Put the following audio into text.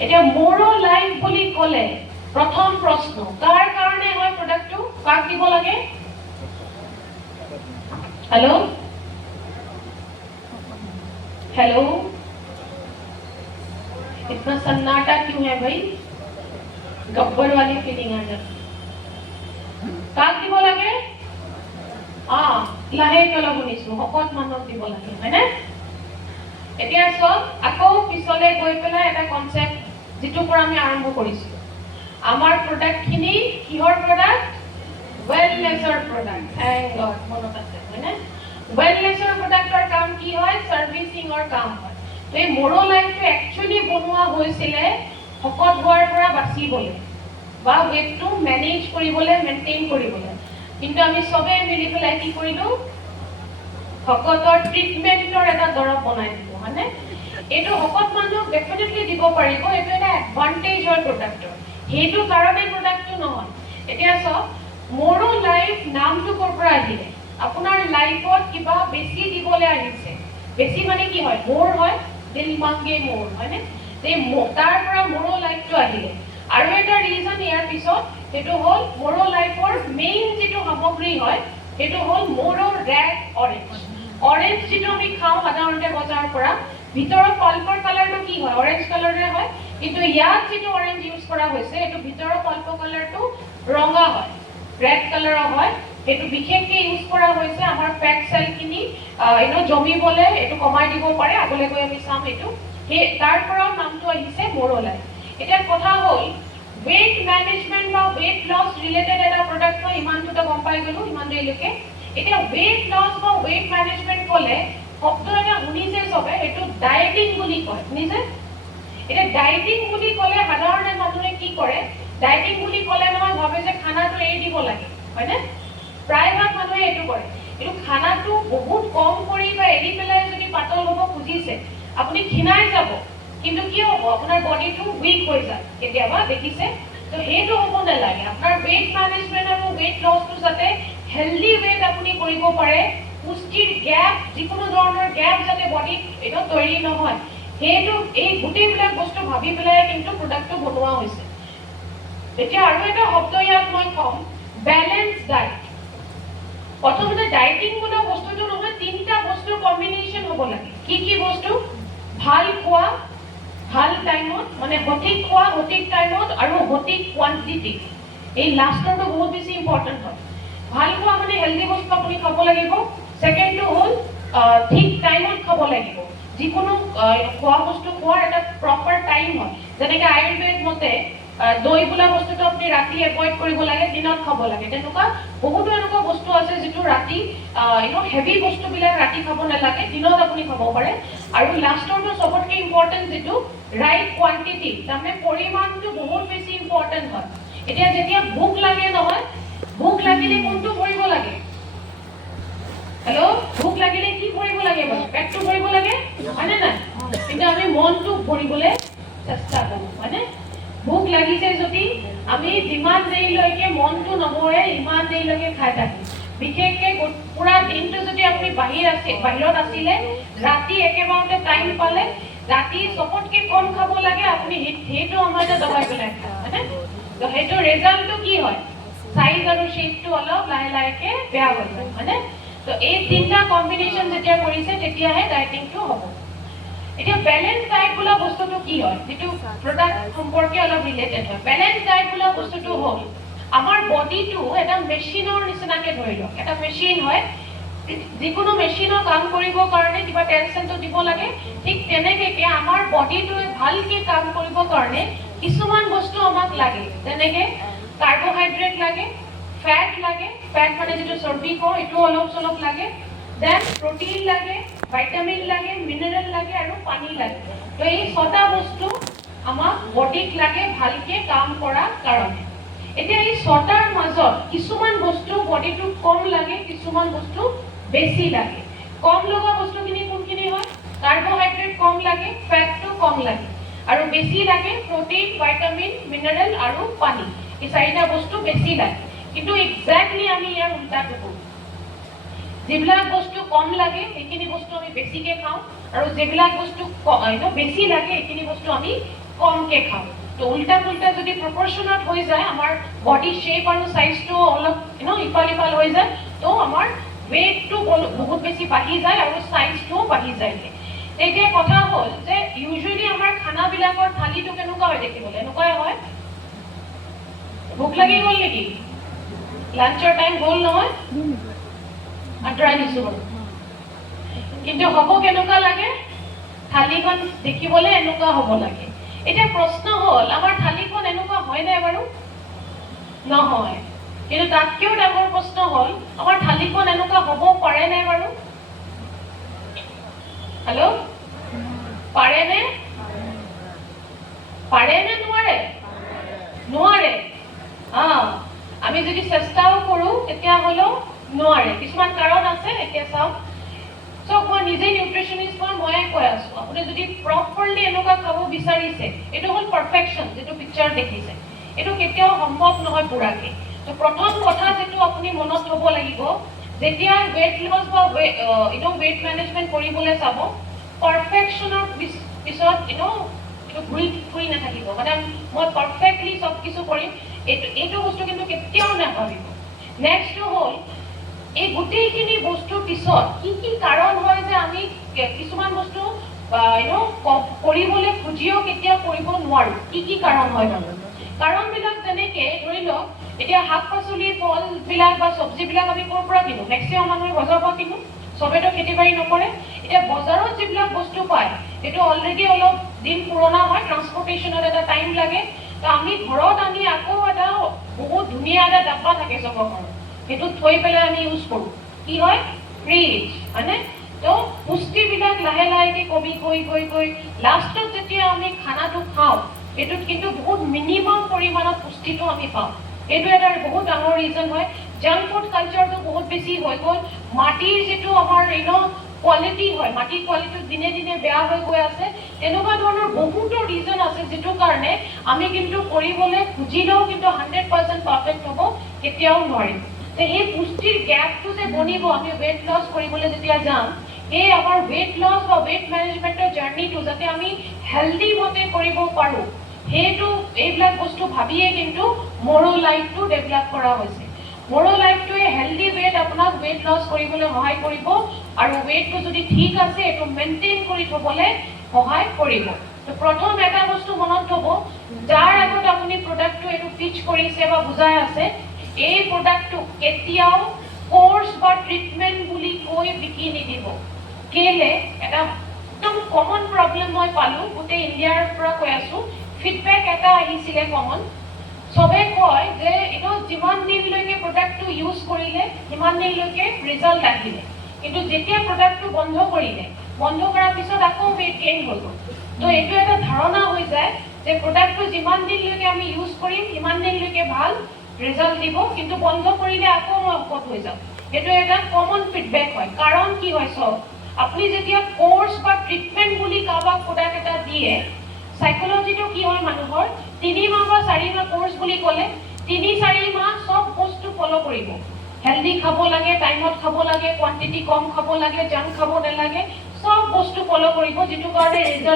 এতিয়া মোৰো লাইফ বুলি ক'লে প্ৰথম প্ৰশ্ন কাৰ কাৰণে হয় প্ৰডাক্টটো কাক দিব লাগে हेलो हेलो इतना सन्नाटा क्यों है भाई गब्बर वाली फीलिंग आ जाती কাক দিব লাগে লাহেকে অলপ শুনিছো শকত মানুহক দিব লাগে হয়নে এতিয়া চব আকৌ পিছলে গৈ পেলাই এটা কনসেপ্ট যেটো পৰা আমি আৰম্ভ কৰিছো আমাৰ প্ৰডাক্টখিনি কিহৰ প্ৰডাক্ট ওয়েলনেছৰ প্ৰডাক্ট থ্যাংক গড মনত আছে হয়নে ওয়েলনেছৰ প্ৰডাক্টৰ কাম কি হয় সাৰ্ভিসিংৰ কাম হয় তো এই মোৰো লাইফটো একচুয়ালি বনোৱা হৈছিল শকত হোৱাৰ পৰা বাচিবলৈ বা ওয়েটটো মেনেজ কৰিবলৈ মেইনটেইন কৰিবলৈ কিন্তু আমি সবে মিলি পেলাই কি কৰিলো শকতৰ ট্ৰিটমেন্টৰ এটা দৰব বনাই দিলো মানে এটো শকত মানুহক ডেফিনেটলি দিব পাৰিব এটো এটা এডভান্টেজ হয় প্ৰডাক্টৰ হেতু কাৰণে প্ৰডাক্টটো নহয় এতিয়া সব মোৰো লাইফ নামটো কৰ পৰা আহিলে আপোনাৰ লাইফত কিবা বেছি দিবলৈ আহিছে বেছি মানে কি হয় মোৰ হয় দিল মাংগে মোৰ হয়নে এই তাৰ পৰা মোৰো লাইফটো আহিলে আৰু এটা ৰিজন ইয়াৰ পিছত হেতু হল মোৰো লাইফৰ মেইন যেটো সামগ্ৰী হয় হেতু হল মোৰো ৰেড অৰেঞ্জ যেটো আমি খাও সাধাৰণতে বজাৰৰ পৰা ভিতৰৰ পাল্পৰ কালাৰটো কি হয় অৰেঞ্জ কালাৰৰে হয় কিন্তু ইয়াত যেটো অৰেঞ্জ ইউজ কৰা হৈছে এটো ভিতৰৰ পাল্পৰ কালাৰটো ৰঙা হয় ৰেড কালাৰৰ হয় এটো বিশেষকে ইউজ কৰা হৈছে আমাৰ ফেট সেল খিনি জমিবলে এটো কমাই দিব পাৰে আগলে গৈ আমি চাম এটো তাৰ পৰা নামটো আহিছে মোৰলাই এটা কথা হল weight management বা weight loss related এটা প্ৰডাক্ট হয় ইমানটো গম পাই গলো ইমান দেৰিলৈকে এটা weight loss বা weight management কলে শব্দ এটা শুনিছে সবে এটো ডায়েটিং বুলি কয় শুনিছে এটা ডায়েটিং বুলি কলে সাধাৰণতে মানুহে কি কৰে ডায়েটিং বুলি কলে নহয় ভাবে যে খানাটো এৰি দিব লাগে হয়নে প্ৰায়ভাগ মানুহে এটো কৰে এটো খানাটো বহুত কম কৰি বা এৰি পেলাই যদি পাতল হ'ব খুজিছে আপুনি খিনাই যাব কিন্তু কি হ'ব আপোনাৰ বডিটো উইক হৈ যায় কেতিয়াবা দেখিছে তো হেতু হ'ব নালাগে আপোনাৰ weight management আৰু weight loss টো যাতে হেলদি weight আপুনি কৰিব পাৰে পুষ্টিৰ গ্যাপ যিকোনো ধৰণৰ গ্যাপ যাতে বডিত এটা তৈৰি নহয় হেতু এই গুটিবিলাক বস্তু ভাবি পেলাই কিন্তু প্ৰডাক্টটো বনোৱা হৈছে এতিয়া আৰু এটা শব্দ ইয়াত মই কম ব্যালেন্স ডায়েট প্ৰথমতে ডায়েটিং বোলা বস্তুটো নহয় তিনটা বস্তুৰ কম্বিনেশন হ'ব লাগে কি বস্তু ভাল খোৱা ভাল টাইমত মানে সঠিক খোৱা সঠিক টাইমত আৰু সঠিক কোয়ান্টিটি এই লাষ্টৰটো বহুত বেছি ইম্পৰ্টেন্ট হয় ভাল খোৱা মানে হেলদি বস্তু আপুনি খাব লাগিব সেকেন্ডটো হল ঠিক টাইমত খাব লাগিব যিকোনো খোৱা বস্তু খোৱাৰ এটা প্ৰপাৰ টাইম হয় যেনেকৈ আয়ুৰ্বেদ মতে দই বোলা বস্তুটো আপুনি ৰাতি এভয়েড কৰিব লাগে দিনত খাব লাগে তেনেকুৱা বহুতো এনেকুৱা বস্তু আছে যেটো ৰাতি হেভি বস্তুবিলাক ৰাতি খাব নালাগে দিনত আপুনি খাব পাৰে আৰু লাষ্টৰটো সবতকৈ ইম্পৰ্টেন্ট যেটো ৰাইট কোয়ান্টিটি তাৰমানে পৰিমাণটো বহুত বেছি ইম্পৰ্টেন্ট হয় এতিয়া যেতিয়া ভোক লাগে নহয় ভোক লাগিলে কোনটো ভৰিব লাগে हेलो ভোক লাগিলে কি ভৰিব লাগে পেটটো ভৰিব লাগে হয়নে না কিন্তু আমি মনটো ভৰিবলৈ চেষ্টা কৰো হয়নে ভোক লাগিছে যদি আমি যিমান দেৰিলৈকে মনটো নভৰে ইমান দেৰিলৈকে খাই থাকো বিশেষকে পুৰা দিনটো যদি আপুনি বাহিৰত আছিলে ৰাতি একেবাৰতে টাইম পালে ৰাতি সবতকৈ কম খাব লাগে আপুনি হেতু আমাৰতে দবাই পেলাই খায় হয়নে তো হেতু ৰিজাল্টটো কি হয় সাইজ আৰু শেপটো অলপ লাহে লাহেকে বেয়া হৈ যায় হয়নে তো এই তিনটা কম্বিনেশন যেতিয়া কৰিছে তেতিয়াহে ডায়েটিংটো হ'ব এটা ব্যালেন্স ডায়েট বোলা বস্তুটো কি হয় যেটো প্ৰডাক্ট সম্পৰ্কে অলপ ৰিলেটেড হয় ব্যালেন্স ডায়েট বোলা বস্তুটো হ'ল আমাৰ বডিটো এটা মেচিনৰ নিচিনাকে ধৰি লওক এটা মেচিন হয় যিকোনো মেচিনৰ কাম কৰিবৰ কাৰণে কিবা টেনশনটো দিব লাগে ঠিক তেনেকৈ আমাৰ বডিটোৱে ভালকে কাম কৰিবৰ কাৰণে কিছুমান বস্তু আমাক লাগে যেনেকৈ কাৰ্বোহাইড্ৰেট লাগে ফ্যাট লাগে ফ্যাট মানে যেটো চৰ্বি কও এটো অলপ চলপ লাগে দেন প্ৰটিন লাগে ভিটামিন লাগে মিনাৰেল লাগে আৰু পানী লাগে তো এই ছটা বস্তু আমাক বডিক লাগে ভালকে কাম কৰাৰ কাৰণে এতিয়া এই ছটাৰ মাজত কিছুমান বস্তু বডিটো কম লাগে কিছুমান বস্তু বেছি লাগে কম লগা বস্তুখিনি কোনখিনি হয় কাৰ্বোহাইড্ৰেট কম লাগে ফ্যাটটো কম লাগে আৰু বেছি লাগে প্ৰটিন ভিটামিন মিনাৰেল আৰু পানী এই চাৰিটা বস্তু বেছি লাগে কিন্তু এক্স্যাক্টলি আমি ইয়াৰ উল্টাটো কৰো যেবিলাক বস্তু কম লাগে এইখিনি বস্তু আমি বেছিকে খাওঁ আৰু যেবিলাক বস্তু বেছি লাগে এইখিনি বস্তু আমি কমকে খাওঁ তো উল্টা পুল্টা যদি প্ৰপৰ্চনত হৈ যায় আমাৰ বডি শেপ আৰু সাইজটো অলপ ইফাল ইফাল হৈ যায় তো আমাৰ ওয়েটটো বহুত বেছি বাঢ়ি যায় আৰু সাইজটোও বাঢ়ি যায় এতিয়া কথা হ'ল যে ইউজুৱেলি আমাৰ খানাবিলাকৰ থালিটো কেনেকুৱা হয় দেখিবলৈ এনেকুৱাই হয় ভোক লাগি গ'ল নেকি লাঞ্চৰ টাইম গ'ল নহয় আঁতৰাই দিছোঁ বাৰু কিন্তু হ'ব কেনেকুৱা লাগে থালিখন দেখিবলৈ এনেকুৱা হ'ব লাগে এতিয়া প্ৰশ্ন হ'ল আমাৰ থালিখন এনেকুৱা হয় নাই বাৰু নহয় কিন্তু তাতকৈও ডাঙৰ প্ৰশ্ন হ'ল আমাৰ থালিখন এনেকুৱা হ'ব পাৰে নাই বাৰু হেল্ল' পাৰেনে নোৱাৰে নোৱাৰে আমি যদি চেষ্টাও কৰোঁ তেতিয়াহ'লেও নোৱাৰে কিছুমান কাৰণ আছে এতিয়া চাওক চব মই নিজে নিউট্ৰিচনিষ্ট ময়ে কৈ আছোঁ আপুনি যদি প্ৰপাৰলি এনেকুৱা খাব বিচাৰিছে এইটো হ'ল পাৰফেকশ্যন যিটো পিকচাৰ দেখিছে এইটো কেতিয়াও সম্ভৱ নহয় পুৰাকে তো প্ৰথম কথা যেটো আপুনি মনত থ'ব লাগিব যেতিয়া ওয়েট লছ বা ওয়েট মেনেজমেন্ট কৰিবলৈ চাব পাৰফেকশ্যনৰ পিছত এইটো ঘূৰি নাথাকিব মানে মই পাৰফেক্টলি চব কিছু কৰিম এইটো বস্তু কিন্তু কেতিয়াও নাভাবিব নেক্সটটো হ'ল এই গোটেইখিনি বস্তুৰ পিছত কি কাৰণ হয় যে আমি কিছুমান বস্তু কৰিবলৈ খুজিও কেতিয়া কৰিব নোৱাৰো কি কাৰণ হয় বাৰু কাৰণবিলাক যেনেকে ধৰি লওক এতিয়া শাক পাচলি ফলবিলাক বা চব্জিবিলাক আমি ক'ৰ পৰা কিনো মেক্সিমাম মানুহে বজাৰৰ পৰা কিনো চবেতো খেতি বাৰী নকৰে এতিয়া বজাৰত যিবিলাক বস্তু পায় সেইটো অলৰেডি অলপ দিন পুৰণা হয় ট্ৰান্সপৰ্টেশ্যনত এটা টাইম লাগে তো আমি ঘৰত আনি আকৌ এটা বহুত ধুনীয়া এটা ডাব্বা থাকে চবৰ ঘৰত সেইটো থৈ পেলাই আমি ইউজ কৰোঁ কি হয় ফ্ৰিজ হয়নে তো পুষ্টিবিলাক লাহে লাহেকৈ কমি গৈ লাষ্টত যেতিয়া আমি খানাটো খাওঁ এইটোত কিন্তু বহুত মিনিমাম পৰিমাণত পুষ্টিটো আমি পাওঁ এইটো এটা বহুত ডাঙৰ ৰিজন হয় জাংক ফুড কালচাৰটো বহুত বেছি হৈ গ'ল মাটিৰ যিটো আমাৰ কোৱালিটি হয় মাটিৰ কোৱালিটি দিনে দিনে বেয়া হৈ গৈ আছে তেনেকুৱা ধৰণৰ বহুতো ৰিজন আছে যিটো কাৰণে আমি কিন্তু কৰিবলৈ খুজিলেও কিন্তু 100% পাৰফেক্ট হ'ব কেতিয়াও নোৱাৰিম তো এই পুষ্টিৰ গেপটো যে বনিব আমি ওয়েট লছ কৰিবলৈ যেতিয়া যাম এই আমাৰ ওয়েট লছ বা ওয়েট মেনেজমেন্টৰ জাৰ্নিটো যাতে আমি হেলদি মতে কৰিব পাৰোঁ সেইটো এইবিলাক বস্তু ভাবিয়ে কিন্তু মৰো লাইফটো ডেভেলপ কৰা হৈছে মৰো লাইফটোৱে হেলদি ৱেত আপোনাক ৱেট লছ কৰিবলৈ সহায় কৰিব আৰু ৱেটটো যদি ঠিক আছে এইটো মেইনটেইন কৰি থ'বলৈ সহায় কৰিব তো প্ৰথম এটা বস্তু মনত থ'ব যাৰ আগত আপুনি প্ৰডাক্টটো এইটো পিচ কৰিছে বা বুজাই আছে এই প্ৰডাক্টটো কেতিয়াও কোৰ্স বা ট্ৰিটমেন্ট বুলি কৈ বিকি নিদিব কেলে এটা একদম কমন প্ৰব্লেম মই পালোঁ গোটেই ইণ্ডিয়াৰ পৰা কৈ আছোঁ ফিডবেক এটা আহিছিলে কমন সবে কয় যে যিমান দিনলৈকে প্ৰডাক্টটো ইউজ কৰিলে সিমান দিনলৈকে ৰিজাল্ট আহিলে কিন্তু যেতিয়া প্ৰডাক্টটো বন্ধ কৰাৰ পিছত আকৌ ৱেট গেইন হৈ গ'ল তো এইটো এটা ধাৰণা হৈ যায় যে প্ৰডাক্টটো যিমান দিনলৈকে আমি ইউজ কৰিম সিমান দিনলৈকে ভাল ৰিজাল্ট দিব কিন্তু বন্ধ কৰিলে আকৌ মই শকত হৈ যাম এইটো এটা কমন ফিডবেক হয় কাৰণ কি হয় চব আপুনি যেতিয়া কোৰ্স বা ট্ৰিটমেন্ট বুলি কাৰোবাক প্ৰডাক্ট এটা দিয়ে সাইকোলজিটো কি হয় মানুহৰ 3 মাহ বা 4 মাহ কোৰ্স বুলি ক'লে 3-4 মাহ সব বস্তু ফলো কৰিব হেলদি খাব লাগে টাইমত খাব লাগে কোৱান্টিটি কম খাব লাগে জাংক খাব নালাগে সব বস্তু ফলো কৰিব যেটো কাৰণে ৰিজাল্ট